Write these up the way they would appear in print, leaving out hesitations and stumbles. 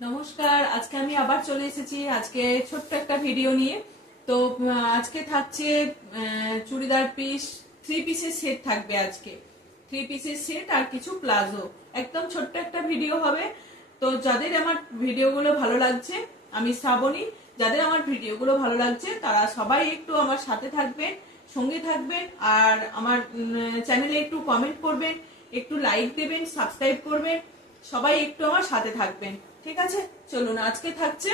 নমস্কার। আজকে আমি আবার চলে এসেছি আজকে ছোট্ট একটা ভিডিও নিয়ে। তো আজকে থাকছে চুড়িদার পিস, থ্রি পিসের সেট থাকবে। আজকে থ্রি পিসের সেট আর কিছু প্লাজো, একদম ছোট্ট একটা ভিডিও হবে। তো যাদের আমার ভিডিওগুলো ভালো লাগছে, আমি শ্রাবণী, যাদের আমার ভিডিওগুলো ভালো লাগছে তারা সবাই একটু আমার সাথে থাকবেন, সঙ্গে থাকবেন। আর আমার চ্যানেলে একটু কমেন্ট করবেন, একটু লাইক দেবেন, সাবস্ক্রাইব করবেন। সবাই একটু আমার সাথে থাকবেন, ঠিক আছে? চলুন, আজকে থাকছে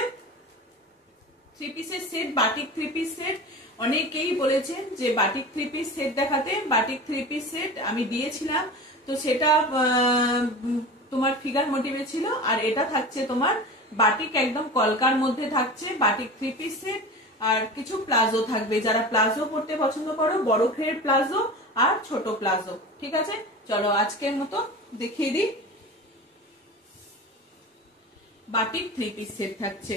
থ্রি পিসের set, batik three piece set. অনেকেই বলেছেন যে বাটিক থ্রি পিস সেট দেখাতে। বাটিক থ্রি পিস সেট আমি দিয়েছিলাম, তো সেটা তোমার ফিগার মোটিভে ছিল। আর এটা থাকছে তোমার বাটিক, একদম কলকার মধ্যে থাকছে বাটিক থ্রি পিস সেট। আর কিছু প্লাজো থাকবে, যারা প্লাজো পরতে পছন্দ করো, বড় ঘের প্লাজো আর ছোট প্লাজো, ঠিক আছে? চলো আজকের মতো দেখিয়ে দিই। বাটিক থ্রি পিস সেট থাকছে।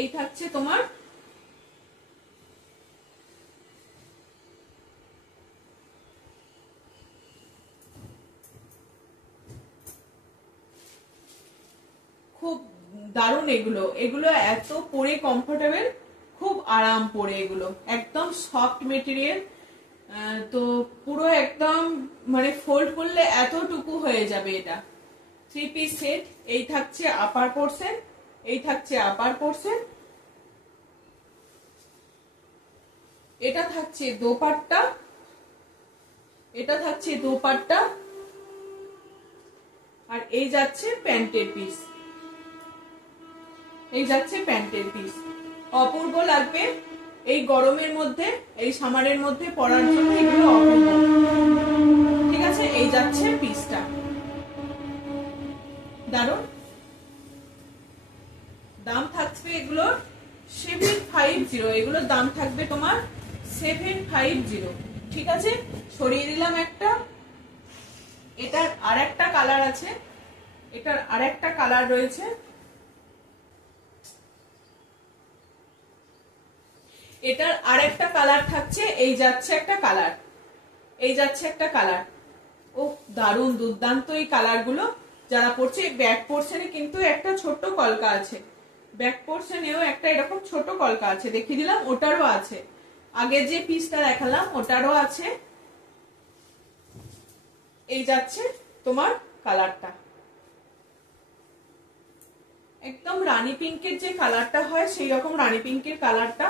এই থাকছে তোমার খুব দারুণ। এগুলো এগুলো এত পরে কমফোর্টেবল, খুব আরাম পরে। এগুলো একদম সফট মেটেরিয়াল। তো পুরো একদম মানে ফোল্ড করলে এতটুকু হয়ে যাবে। এটা থ্রি পিস সেট। এই থাকছে আপার পোর্শন, এই থাকছে আপার পোর্শন, এটা থাকছে দোপাট্টা, এটা থাকছে দোপাট্টা, আর এই যাচ্ছে প্যান্টের পিস, এই যাচ্ছে প্যান্টের পিস। অপূর্ব লাগবে এই গরমের মধ্যে, এই সামারের মধ্যে পরার জন্য এগুলো অপূর্ব, ঠিক আছে? এই যাচ্ছে পিসটা, দারুন। দাম থাকবে এগুলোর 750। এগুলোর দাম থাকবে তোমার 750, ঠিক আছে? সরিয়ে দিলাম একটা। এটার আর একটা কালার আছে, এটার আর একটা কালার রয়েছে। এটার আর একটা কালার থাকছে। এই যাচ্ছে একটা কালার, এই যাচ্ছে একটা কালার। ও দারুণ, দুর্দান্ত এই কালার গুলো। যারা পড়ছে, ব্যাক পোর্শনে কিন্তু একটা ছোট্ট কলকা আছে, ব্যাক পোর্শনেও একটা এরকম ছোট কলকা আছে, দেখিয়ে দিলাম। ওটারও আছে, আগে যে পিসটা দেখালাম ওটারও আছে। এই যাচ্ছে তোমার কালারটা, একদম রানী পিঙ্কের যে কালারটা হয় সেই রকম রানী পিঙ্কের কালারটা,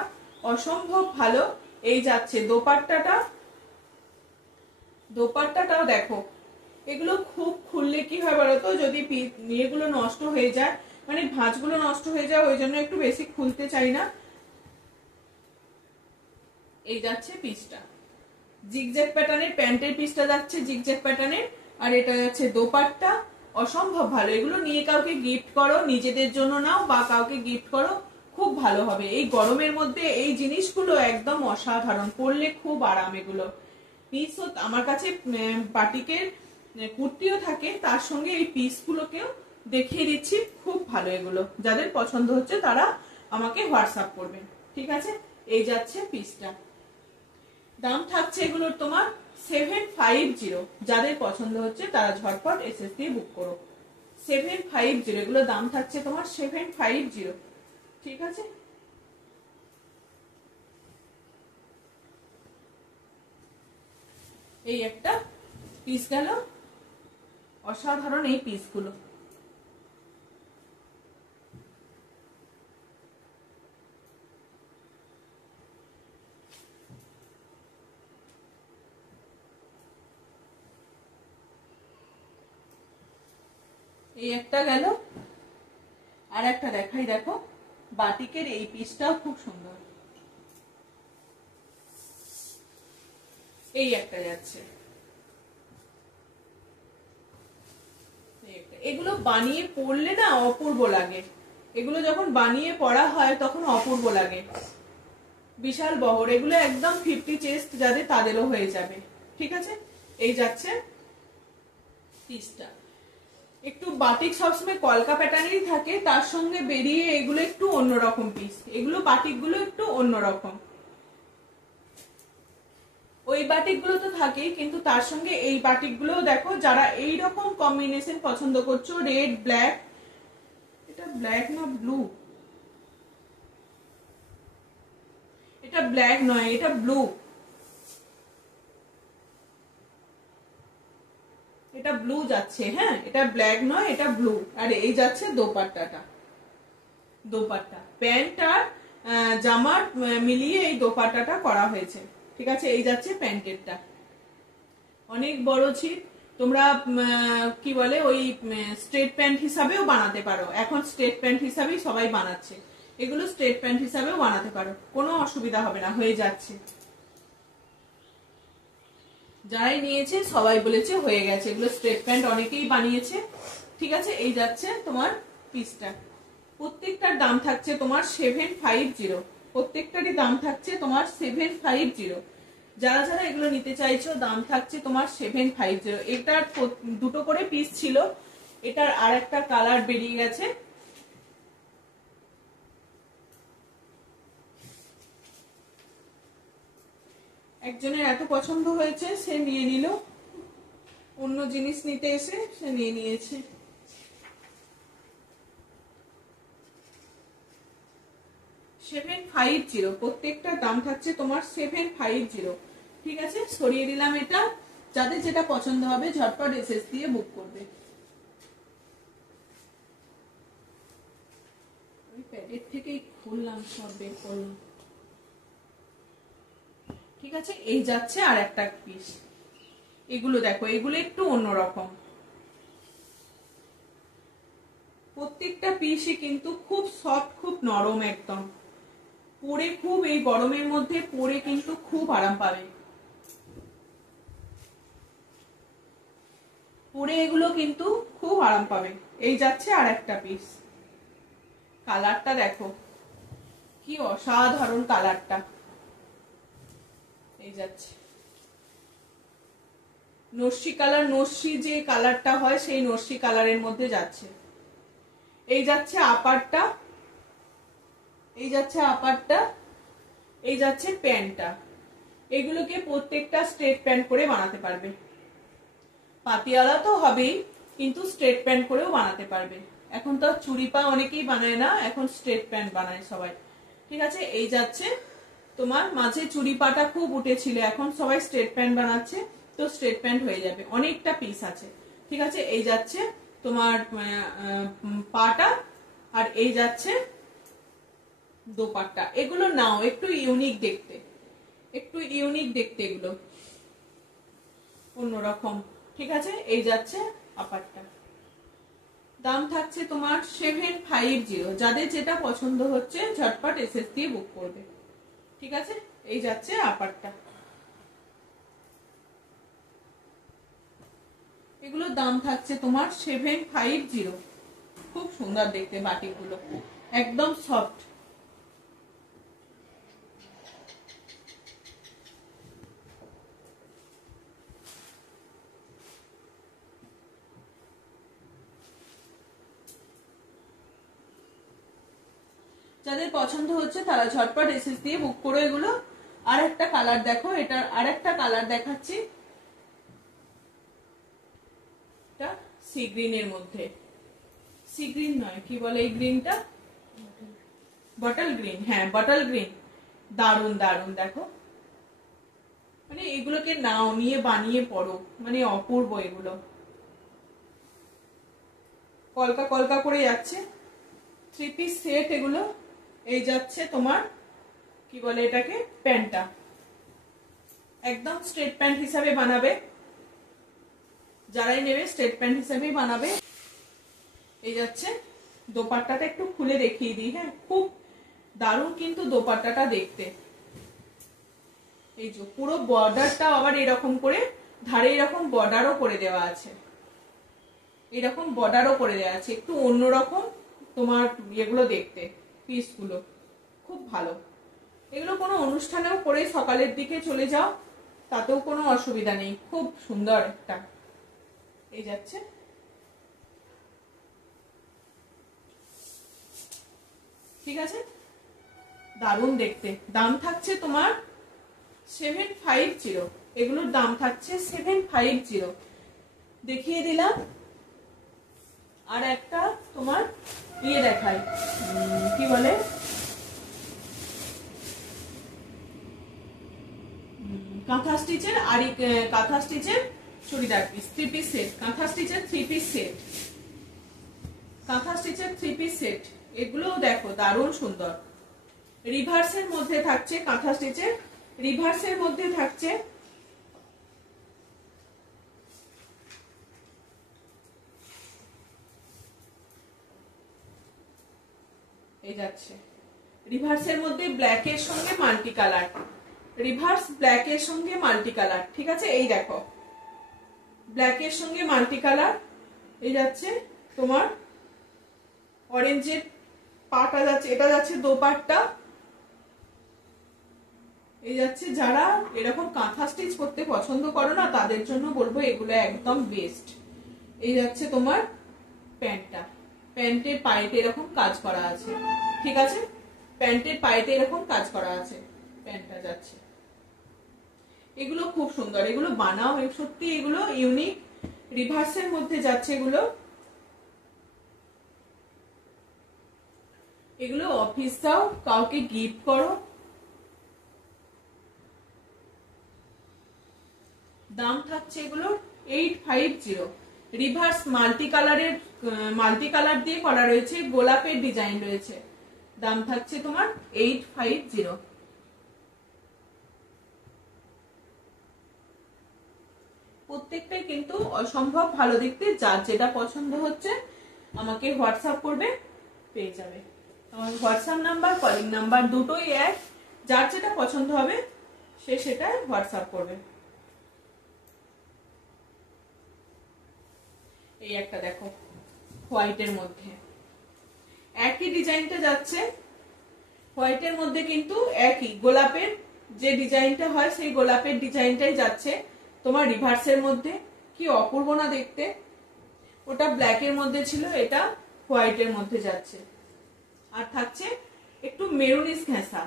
অসম্ভব ভালো। এই যাচ্ছে দোপাট্টাটা, দোপাট্টাটাও দেখো। এগুলো খুব খুললে কি হয় বলতো, যদি ইয়েগুলো নষ্ট হয়ে যায়, মানে ভাঁজগুলো নষ্ট হয়ে যায়, ওই জন্য একটু বেশি খুলতে চাই না। এই যাচ্ছে পিসটা, জিগজ্যাগ প্যাটার্নের প্যান্টের পিসটা যাচ্ছে জিগজ্যাগ প্যাটার্নের, আর এটা যাচ্ছে দোপাট্টা। অসম্ভব ভালো। এগুলো নিয়ে কাউকে গিফট করো, নিজেদের জন্য নাও বা কাউকে গিফট করো, খুব ভালো হবে। এই গরমের মধ্যে এই জিনিসগুলো একদম অসাধারণ, পরলে খুব আরাম। এগুলো পিসও আমার কাছে বাটিকের কুর্তিও থাকে, তার সঙ্গে এই পিসগুলোকেও দেখিয়ে দিচ্ছি। খুব ভালো এগুলো, যাদের পছন্দ হচ্ছে তারা আমাকে হোয়াটসঅ্যাপ করবেন, ঠিক আছে? এই যাচ্ছে পিসটা। দাম থাকছে এগুলোর তোমার 750। যাদের পছন্দ হচ্ছে তারা ঝটপট এসএস দিয়ে বুক করো। 750 এগুলো দাম থাকছে তোমার 750, ঠিক আছে? এই একটা পিস গেল, অসাধারণ এই পিসগুলো। এই একটা গেল, আর একটা দেখাই, দেখো বাটিকের এই পিসটাও খুব সুন্দর। এই একটা যাচ্ছে, এগুলো বানিয়ে পরলে না অপূর্ব লাগে। এগুলো যখন বানিয়ে পরা হয় তখন অপূর্ব লাগে। বিশাল বহর, এগুলো একদম 50 চেস্ট যাদের তাদেরও হয়ে যাবে, ঠিক আছে? এই যাচ্ছে পিসটা। একটু বাটিক সবসময় কলকা প্যাটার্নেরই থাকে, তার সঙ্গে বেরিয়ে এগুলো একটু অন্যরকম পিস। এগুলো বাটিক গুলো একটু অন্যরকম, ওই বাটিক গুলো তো থাকেই, কিন্তু তার সঙ্গে এই বাটিক গুলো দেখো, যারা এই রকম কম্বিনেশন পছন্দ করছো, রেড ব্ল্যাক, এটা ব্ল্যাক না ব্লু, এটা ব্ল্যাক নয়, এটা ব্লু, এটা ব্লু যাচ্ছে, হ্যাঁ এটা ব্ল্যাক নয়, এটা ব্লু। আর এই যাচ্ছে দোপাট্টাটা, দোপাট্টা প্যান্ট আর জামার মিলিয়ে এই দোপাট্টাটা করা হয়েছে, ঠিক আছে। এই যাচ্ছে প্যান্টেরটা, অনেক বড় ছিট। তোমরা কি বলে ওই স্ট্রেট প্যান্ট হিসাবেও বানাতে পারো, এখন স্ট্রেট প্যান্ট হিসাবেই সবাই বানাচ্ছে, এগুলো স্ট্রেট প্যান্ট হিসাবেও বানাতে পারো, কোনো অসুবিধা হবে না, হয়ে যাচ্ছে। যারাই নিয়েছে সবাই বলেছে হয়ে গেছে, এগুলো স্ট্রেট প্যান্ট অনেকেই বানিয়েছে, ঠিক আছে। এই যাচ্ছে তোমার পিসটা, প্রত্যেকটার দাম থাকছে তোমার 750, প্রত্যেকটারই দাম থাকছে তোমার 750। যারা যারা এগুলো নিতে চাইছো দাম থাকছে তোমার 750। এটার দুটো করে পিস ছিল, এটার আর একটা কালার বেরিয়ে গেছে, একজনের এত পছন্দ হয়েছে সে নিয়ে নিল, অন্য জিনিস নিতে এসে সে নিয়ে নিয়েছে। 750, প্রত্যেকটা দাম থাকছে তোমার 750, ঠিক আছে। সরিয়ে দিলাম এটা, যাদের যেটা পছন্দ হবে ঝটপট এসএস দিয়ে বুক করবে। ওই প্যাকেট থেকেই খুললাম, সব বের করলাম, ঠিক আছে। এই যাচ্ছে আর একটা পিস, এগুলো দেখো, এগুলো একটু অন্যরকম, প্রত্যেকটা পিসই কিন্তু খুব সফট, খুব নরম, একদম পরে খুব, এই গরমের মধ্যে পরে কিন্তু খুব আরাম পাবে, পরে এগুলো কিন্তু খুব আরাম পাবে। এই যাচ্ছে আর একটা পিস, কালারটা দেখো কি অসাধারণ কালারটা, এই যাচ্ছে নস্যি কালার, নস্যি যে কালারটা হয় সেই নস্যি কালারের মধ্যে যাচ্ছে। এই যাচ্ছে আপারটা, এই যাচ্ছে আপারটা, এই যাচ্ছে প্যান্টটা। এগুলোকে প্রত্যেকটা স্ট্রেট প্যান্ট করে বানাতে পারবে, পাতিয়ালা তো হবেই, কিন্তু স্ট্রেট প্যান্ট করেও বানাতে পারবে। এখন তো চুড়ি পা অনেকেই বানায় না, এখন স্ট্রেট প্যান্ট বানায় সবাই, ঠিক আছে। এই যাচ্ছে তোমার, মাঝে চুড়ি পাটা খুব উঠেছিল, এখন সবাই স্ট্রেট প্যান্ট বানাচ্ছে, তো স্ট্রেট প্যান্ট হয়ে যাবে, অনেকটা পিস আছে, ঠিক আছে। এই যাচ্ছে তোমার পাটা, আর এই যাচ্ছে দোপাট্টা। এগুলো নাও, একটু ইউনিক দেখতে, একটু ইউনিক দেখতে, এগুলো অন্যরকম, ঠিক আছে। এই যাচ্ছে আপারটা, দাম থাকছে তোমার 750। যাদের যেটা পছন্দ হচ্ছে ঝটপট এসএস দিয়ে বুক করবে, ঠিক আছে। এই যাচ্ছে আপারটা, এগুলোর দাম থাকছে তোমার 750। খুব সুন্দর দেখতে বাটিকগুলো, একদম সফট। যাদের পছন্দ হচ্ছে তারা ঝটপট এসএস দিয়ে বুক করো এগুলো। আর একটা কালার দেখো, এটার আর একটা কালার দেখাচ্ছি, এটা সি গ্রিনের মধ্যে, সি গ্রিন নয়, কি বলে এই গ্রিনটা, বটল গ্রিন, হ্যাঁ বটল গ্রিন, দারুন দারুন দেখো, মানে এগুলোকে নাও, নিয়ে বানিয়ে পড়ো, মানে অপূর্ব এগুলো, কলকা কলকা করে যাচ্ছে, 3 পিস সেট এগুলো। এই যাচ্ছে তোমার কি বলে এটাকে, প্যান্টটা একদম স্ট্রেট প্যান্ট হিসাবে বানাবে, যারাই নেবে স্ট্রেট প্যান্ট হিসাবেই বানাবে। এই যাচ্ছে দোপাট্টাটা, একটু খুলে দেখিয়ে দিই, হ্যাঁ খুব দারুণ কিন্তু দোপাট্টাটা দেখতে। এই যে পুরো বর্ডারটা আবার এরকম করে ধারে এরকম বর্ডারও করে দেওয়া আছে, এরকম বর্ডারও করে দেওয়া আছে, একটু অন্যরকম তোমার এগুলো দেখতে, পিসগুলো খুব ভালো। এগুলো কোনো অনুষ্ঠানেও পরে সকালের দিকে চলে যাও, তাতেও কোনো অসুবিধা নেই, খুব সুন্দর একটা। এই যাচ্ছে, ঠিক আছে, দারুণ দেখতে। দাম থাকছে তোমার 750। এগুলোর দাম থাকছে 750। দেখিয়ে দিলাম। আর একটা তোমার ইয়ে দেখাই, কি বলে, কাঁথা স্টিচের আর কাঁথা স্টিচের চুড়িদার পিস, 3 পিস সেট, কাঁথা স্টিচের 3 পিস সেট, কাঁথা স্টিচের 3 পিস সেট। এগুলোও দেখো দারুণ সুন্দর। রিভার্সের মধ্যে থাকছে, কাঁথা স্টিচের রিভার্সের মধ্যে থাকছে এই যাচ্ছে রিভার্সের মধ্যে ব্ল্যাকের সঙ্গে মাল্টি কালার, রিভার্স ব্ল্যাকের সঙ্গে মাল্টি কালার। ঠিক আছে, এই দেখো ব্ল্যাকের সঙ্গে মাল্টি কালার। এই যাচ্ছে তোমার অরেঞ্জের পাটা যাচ্ছে, এটা যাচ্ছে দোপাট্টা। এই যাচ্ছে, যারা এরকম কাঁথা স্টিচ করতে পছন্দ করো না তাদের জন্য বলবো এগুলো একদম বেস্ট। এই যাচ্ছে তোমার প্যান্টটা, প্যান্টের পায়েতে এরকম কাজ করা আছে। ঠিক আছে, প্যান্টের পায়েতে এরকম কাজ করা আছে, প্যান্টটা যাচ্ছে। এগুলো খুব সুন্দর, এগুলো বানাও সত্যি, এগুলো ইউনিক। রিভার্সের মধ্যে যাচ্ছে এগুলো, এগুলো অফিস দাও, কাউকে গিফট করো। দাম থাকছে এগুলো 850। রিভার্স মাল্টি কালারের, মাল্টি কালার দিয়ে করা রয়েছে, গোলাপের ডিজাইন রয়েছে। দাম থাকছে তোমার 850। প্রত্যেকটাই কিন্তু অসম্ভব ভালো দেখতে। যার যেটা পছন্দ হচ্ছে আমাকে হোয়াটসঅ্যাপ করবে, পেয়ে যাবে। আমার হোয়াটসঅ্যাপ নাম্বার, কলিং নাম্বার দুটোই এক। যার যেটা পছন্দ হবে সে সেটা হোয়াটসঅ্যাপ করবে। এই একটা দেখো হোয়াইটের মধ্যে একই ডিজাইনটা যাচ্ছে, হোয়াইটের মধ্যে কিন্তু একই গোলাপের যে ডিজাইনটা হয় সেই গোলাপের ডিজাইনটাই যাচ্ছে তোমার রিভার্সের মধ্যে। কি অপূর্ব না দেখতে। ওটা ব্ল্যাকের মধ্যে ছিল, এটা হোয়াইটের মধ্যে যাচ্ছে। আর থাকছে একটু মেরুনিশ ঘেঁষা,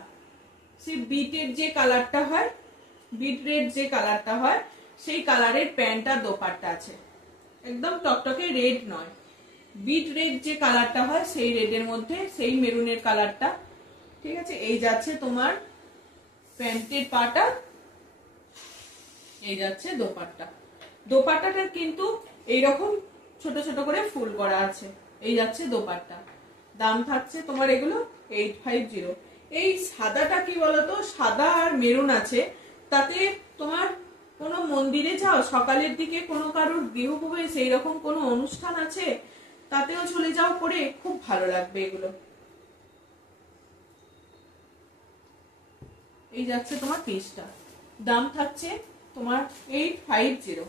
সেই বিটের যে কালারটা হয়, বিট রেড যে কালারটা হয় সেই কালারের প্যান্ট আর দোপাট্টা আছে। একদম টকটকে রেড নয়, বিট রেড যে কালারটা হয় সেই রেডের মধ্যে সেই মেরুনের কালারটা। ঠিক আছে, এই যাচ্ছে তোমার প্যান্টের পাটা, এই যাচ্ছে দোপাট্টা। দোপাট্টাটা কিন্তু এইরকম ছোট ছোট করে ফুল করা আছে। এই যাচ্ছে দোপাট্টা। দাম থাকছে তোমার এগুলো 850। এই সাদাটা কি বলতো, সাদা আর মেরুন আছে, তাতে তোমার কোনো মন্দিরে যাও সকালের দিকে, কোনো কারোর গৃহপ্রবেশ সেই রকম কোনো অনুষ্ঠান আছে, তাতেও চলে যাও পরে, খুব ভালো লাগবে এগুলো। এই যাচ্ছে তোমার পিসটা। দাম থাকছে তোমার 850।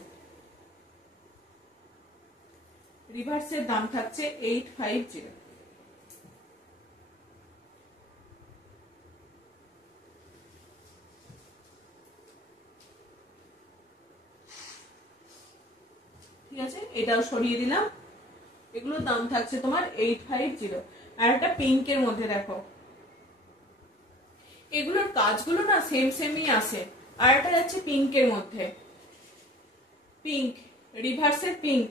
রিভার্সের দাম থাকছে 850। ঠিক আছে, এটাও সরিয়ে দিলাম। এগুলোর দাম থাকছে তোমার 850। আর একটা পিঙ্কের মধ্যে দেখো, এগুলোর কাজগুলো না সেম সেমই আসে। আর একটা যাচ্ছে পিঙ্কের মধ্যে, পিঙ্ক, রিভার্সের পিঙ্ক।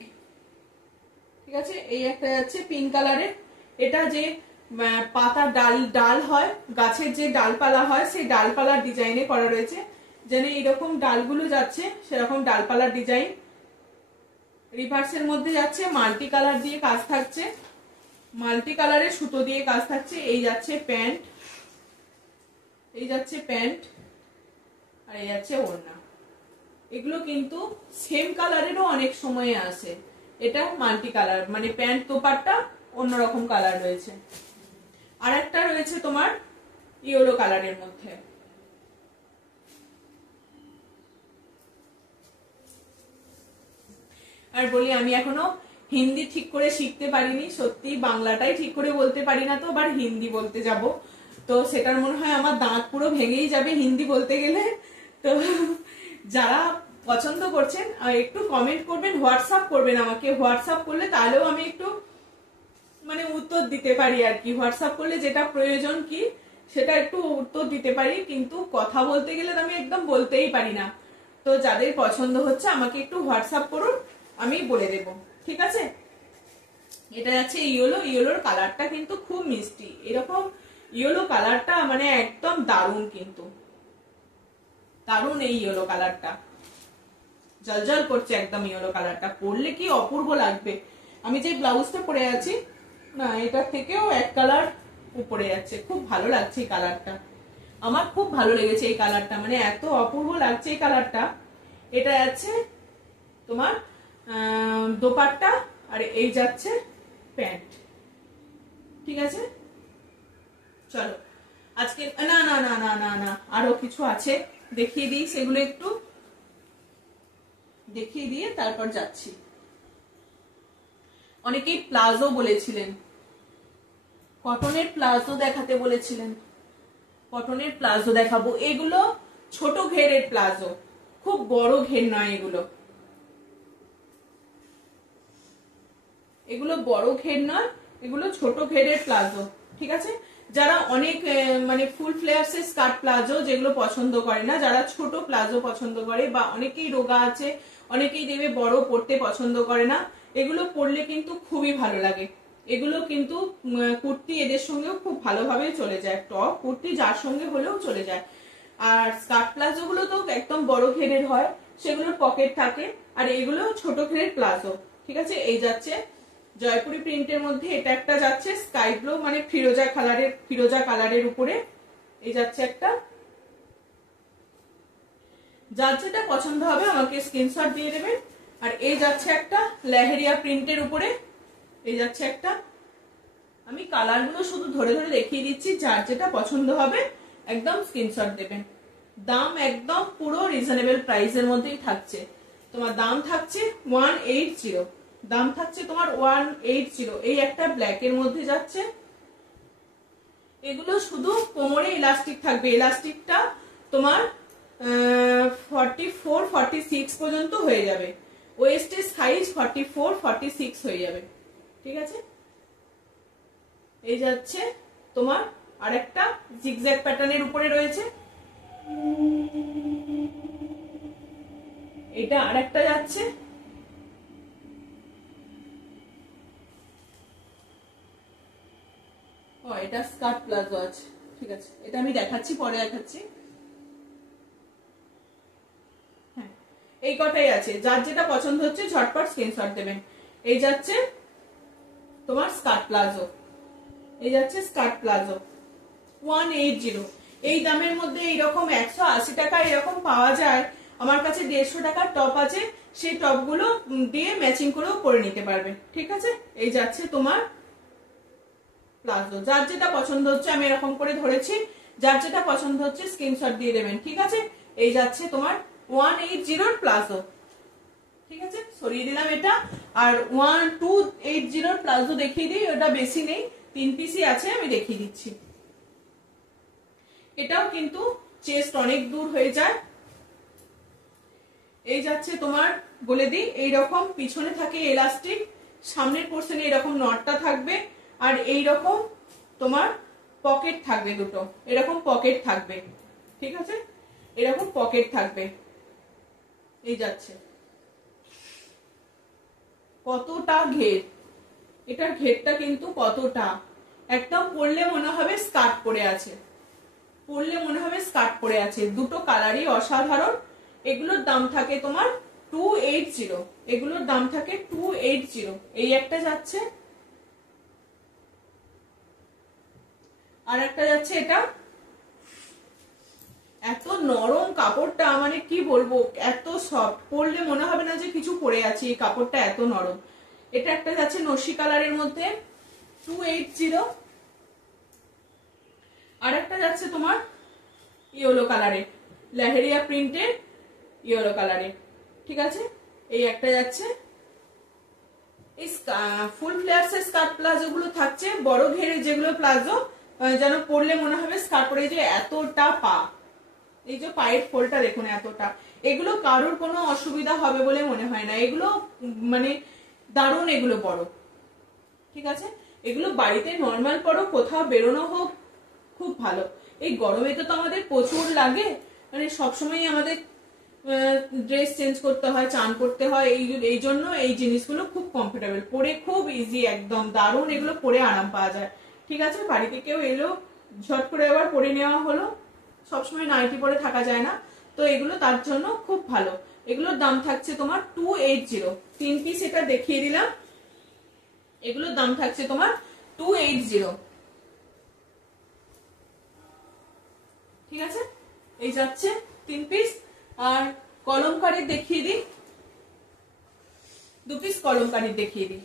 ঠিক আছে, এই একটা যাচ্ছে পিঙ্ক কালারের। এটা যে পাতা ডাল ডাল হয়, গাছের যে ডালপালা হয় সেই ডালপালার ডিজাইনে করা রয়েছে। যেন এইরকম ডালগুলো যাচ্ছে সেরকম ডালপালার ডিজাইন। রিভার্সের মধ্যে যাচ্ছে মাল্টি কালার দিয়ে কাজ থাকছে, মাল্টি কালারের সুতো দিয়ে কাজ থাকছে। এই যাচ্ছে প্যান্ট, এই যাচ্ছে প্যান্ট, আর এই যাচ্ছে ওড়না। এগুলো কিন্তু সেম কালারেরও অনেক সময় আসে। এটা মাল্টি কালার, মানে প্যান্ট দোপাট্টা অন্যরকম কালার রয়েছে। আর একটা রয়েছে তোমার ইয়েলো কালারের মধ্যে। আর বলি, আমি এখনো হিন্দি ঠিক করে শিখতে পারিনি, সত্যি বাংলাটাই ঠিক করে বলতে পারি না, তো আবার হিন্দি বলতে যাব তো সেটার মনে হয় আমার দাঁত পুরো ভেঙেই যাবে হিন্দি বলতে গেলে। তো যারা পছন্দ করছেন একটু কমেন্ট করবেন, হোয়াটসঅ্যাপ করবেন আমাকে। হোয়াটসঅ্যাপ করলে তাহলেও আমি একটু মানে উত্তর দিতে পারি আর কি। হোয়াটসঅ্যাপ করলে যেটা প্রয়োজন কি সেটা একটু উত্তর দিতে পারি, কিন্তু কথা বলতে গেলে আমি একদম বলতেই পারি না। তো যাদের পছন্দ হচ্ছে আমাকে একটু হোয়াটসঅ্যাপ করুন, আমি বলে দেব, ঠিক আছে। এটা আছে ইয়েলো, ইয়েলোর কালারটা কিন্তু খুব মিষ্টি, এরকম ইয়েলো কালারটা মানে একদম দারুণ, কিন্তু দারুণ এই ইয়েলো কালারটা, জলজল করছে একদম ইয়েলো কালারটা, পরলে কি অপূর্ব লাগবে। আমি যে ব্লাউজটা পরে আছি না, এটা থেকেও এক কালার উপরে যাচ্ছে, খুব ভালো লাগছে এই কালারটা, আমার খুব ভালো লেগেছে এই কালারটা, মানে এত অপূর্ব লাগছে এই কালারটা। এটা আছে তোমার দোপাট্টা, আর এই যাচ্ছে প্যান্ট, ঠিক আছে। চলো আজকে না না না না না না আরো কিছু আছে, দেখিয়ে দিই, সেগুলো একটু দেখিয়ে দিয়ে তারপর যাচ্ছি। অনেকেই প্লাজো বলেছিলেন, কটনের প্লাজো দেখাতে বলেছিলেন, কটনের প্লাজো দেখাবো। এগুলো ছোট ঘেরের প্লাজো, খুব বড় ঘের নয় এগুলো, এগুলো বড় ঘের নয়, এগুলো ছোট ঘেরের প্লাজো, ঠিক আছে। যারা অনেক মানে ফুল ফ্লেয়ার্স এর স্কার্ট প্লাজো যেগুলো পছন্দ করে না, যারা ছোট প্লাজো পছন্দ করে, বা অনেকেই রোগা আছে, অনেকেই দেবে বড় পরতে পছন্দ করে না, এগুলো পরলে কিন্তু খুবই ভালো লাগে। এগুলো কিন্তু কুর্তি এদের সঙ্গেও খুব ভালোভাবে চলে যায়, টপ কুর্তি যার সঙ্গে হলেও চলে যায়। আর স্কার্ট প্লাজো গুলো তো একদম বড় ঘেরের হয়, সেগুলোর পকেট থাকে, আর এগুলো ছোট ঘেরের প্লাজো, ঠিক আছে। এই যাচ্ছে জয়পুরি প্রিন্টের মধ্যে, এটা একটা যাচ্ছে স্কাই ব্লু মানে ফিরোজা কালারের উপরে, এই যাচ্ছে একটা, যার যেটা পছন্দ হবে আমাকে স্ক্রিনশট দিয়ে দেবেন। আর এই যাচ্ছে একটা লেহেরিয়া প্রিন্টের উপরে, এই যাচ্ছে একটা, আমি কালারগুলো শুধু ধরে ধরে দেখিয়ে দিচ্ছি, যার যেটা পছন্দ হবে একদম স্ক্রিনশট দেবেন। দাম একদম পুরো রিজনেবল প্রাইসের মধ্যেই থাকছে, তোমার দাম থাকছে 180, দাম থাকছে তোমার 180। এই একটা ব্ল্যাক এর মধ্যে যাচ্ছে, এগুলো শুধু কোমরে ইলাস্টিক থাকবে, ইলাস্টিকটা তোমার 44-46 পর্যন্ত হয়ে যাবে, ওয়েস্টের সাইজ 44-46 হয়ে যাবে, ঠিক আছে। এই যাচ্ছে তোমার আরেকটা জিগজ্যাগ প্যাটার্নের উপরে রয়েছে, এটা আরেকটা যাচ্ছে, এটা স্কার্ট প্লাজো আছে, ঠিক আছে, এটা আমি দেখাচ্ছি, পরে দেখাচ্ছি। হ্যাঁ, এই কটাই আছে, যার যেটা পছন্দ হচ্ছে ঝটপট স্ক্রিনশট দেবেন। এই যাচ্ছে তোমার স্কার্ট প্লাজো, এই যাচ্ছে স্কার্ট প্লাজো 180। এই দামের মধ্যে এইরকম 180 টাকা এরকম পাওয়া যায়, আমার কাছে 150 টাকার টপ আছে, সেই টপগুলো দিয়ে ম্যাচিং করেও পরে নিতে পারবে, ঠিক আছে। এই যাচ্ছে তোমার প্লাজো, যার যেটা পছন্দ হচ্ছে, আমি এরকম করে ধরেছি, যার যেটা পছন্দ হচ্ছে স্ক্রিনশট দিয়ে দেবেন, ঠিক আছে। এই যাচ্ছে তোমার 180 প্লাজো, ঠিক আছে, সরিয়ে দিলাম এটা। আর 1280 প্লাজো দেখিয়ে দিই, ওটা বেশি নেই, 3 পিসই আছে, আমি দেখিয়ে দিচ্ছি। এটাও কিন্তু চেস্ট অনেক দূর হয়ে যায়। এই যাচ্ছে তোমার বলে দিই, এইরকম পিছনে থাকে এলাস্টিক, সামনের পোর্শনে এরকম নটটা থাকবে, আর এইরকম তোমার পকেট থাকবে, দুটো এরকম পকেট থাকবে, ঠিক আছে, এরকম পকেট থাকবে। এই যাচ্ছে কতটা ঘের, এটার ঘেরটা কিন্তু কতটা, একদম পরলে মনে হবে স্কার্ট পরে আছে, পরলে মনে হবে স্কার্ট পরে আছে, দুটো কালারই অসাধারণ। এগুলোর দাম থাকে তোমার 280, এগুলোর দাম থাকে 280। এই একটা যাচ্ছে, আর একটা যাচ্ছে এটা, এত নরম কাপড়টা, মানে কি বলবো, এত সফট, পরলে মনে হবে না যে কিছু পরে আছে, এই কাপড়টা এত নরম। এটা একটা যাচ্ছে নসি কালারের মধ্যে 280, আর একটা যাচ্ছে তোমার ইয়েলো কালারে, লেহেরিয়া প্রিন্টের ইয়েলো কালারে, ঠিক আছে। এই একটা যাচ্ছে, এই ফুল ফ্লেয়ার্স এর স্কার্ট প্লাজো গুলো থাকছে বড় ঘেরে, যেগুলো প্লাজো যেন পরলে মনে হবে স্কার্ট পরে, যে এতটা পা, এই যে পায়ের ফোলটা দেখুন এতটা, এগুলো কারোর কোনো অসুবিধা হবে বলে মনে হয় না, এগুলো মানে দারুণ, এগুলো বড়, ঠিক আছে। এগুলো বাড়িতে নর্মাল পরো, কোথাও বেরোনো হোক, খুব ভালো। এই গরমে তো আমাদের প্রচুর লাগে, মানে সবসময় আমাদের ড্রেস চেঞ্জ করতে হয়, চান করতে হয়, এই জন্য এই জিনিসগুলো খুব কমফোর্টেবল, পরে খুব ইজি, একদম দারুণ, এগুলো পরে আরাম পাওয়া যায়। ঠিক আছে, বাড়িতে কেউ এলো ঝট করে আবার পরে নেওয়া হলো, সবসময় নাইটি পরে থাকা যায় না, তো এগুলো তার জন্য খুব ভালো। এগুলোর দাম থাকছে তোমার 280, 3 পিস এটা দেখিয়ে দিলাম, এগুলোর দাম থাকছে তোমার 280। ঠিক আছে, এই যাচ্ছে 3 পিস। আর কলমকারি দেখিয়ে দিই, 2 পিস কলমকারি দেখিয়ে দিই।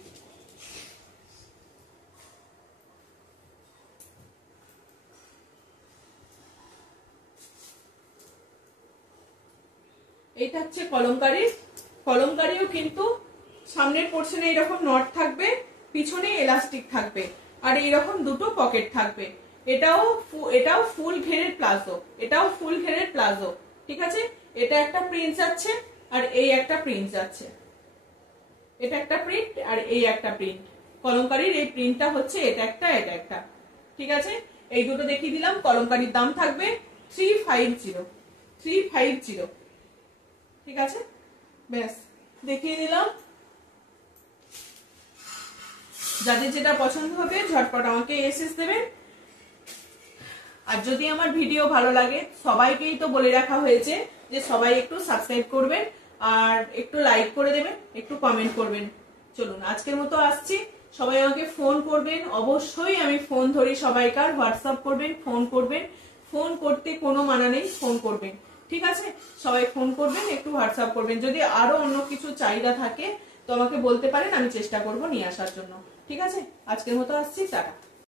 এটা হচ্ছে কলমকারি, কলমকারিও কিন্তু সামনের পোর্শনে এরকম নট থাকবে, পিছনে এলাস্টিক থাকবে, আর এইরকম দুটো পকেট থাকবে। এটাও ফুল ঘেরের প্লাজো, এটাও ফুল ঘেরের প্লাজো। ঠিক আছে, এটা একটা প্রিন্ট আছে আর এই একটা প্রিন্ট আছে, এটা একটা প্রিন্ট আর এই একটা প্রিন্ট। কলমকারির এই প্রিন্টটা হচ্ছে এটা একটা, এটা একটা। ঠিক আছে, এই দুটো দেখিয়ে দিলাম। কলমকারির দাম থাকবে 350। ঠিক আছে, ব্যাস দেখিয়ে দিলাম। যাদের যেটা পছন্দ হবে ঝটপট আমাকে এসএস দেবেন। আর যদি আমার ভিডিও ভালো লাগে, সবাইকেই তো বলে রাখা হয়েছে যে সবাই একটু সাবস্ক্রাইব করবেন আর একটু লাইক করে দেবেন, একটু কমেন্ট করবেন। চলুন আজকের মতো আসছি, সবাই আমাকে ফোন করবেন, অবশ্যই আমি ফোন ধরি সবাইকার, হোয়াটসঅ্যাপ করবেন, ফোন করবেন, ফোন করতে কোনো মানা নেই, ফোন করবেন। ঠিক আছে, সবাই ফোন করবেন, একটু হোয়াটসঅ্যাপ করবেন। যদি আরো অন্য কিছু চাহিদা থাকে তো আমাকে বলতে পারেন, আমি চেষ্টা করব নিয়ে আসার জন্য। ঠিক আছে, আজকের মতো আসছি, টাটা।